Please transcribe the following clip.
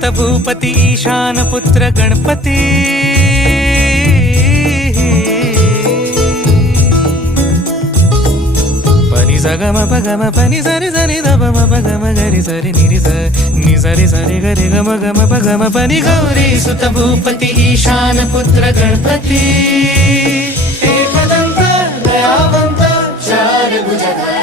सुत भूपती ईशान पुत्र गणपती पनि सगम पगम पनि सरि सरि ध म पगम गरि सरि निरि स नि सरि सरि गरि गम गम पगम पनि गौरी सुत भूपती ईशान पुत्र गणपती एकदंत दयावंत चार भुजगा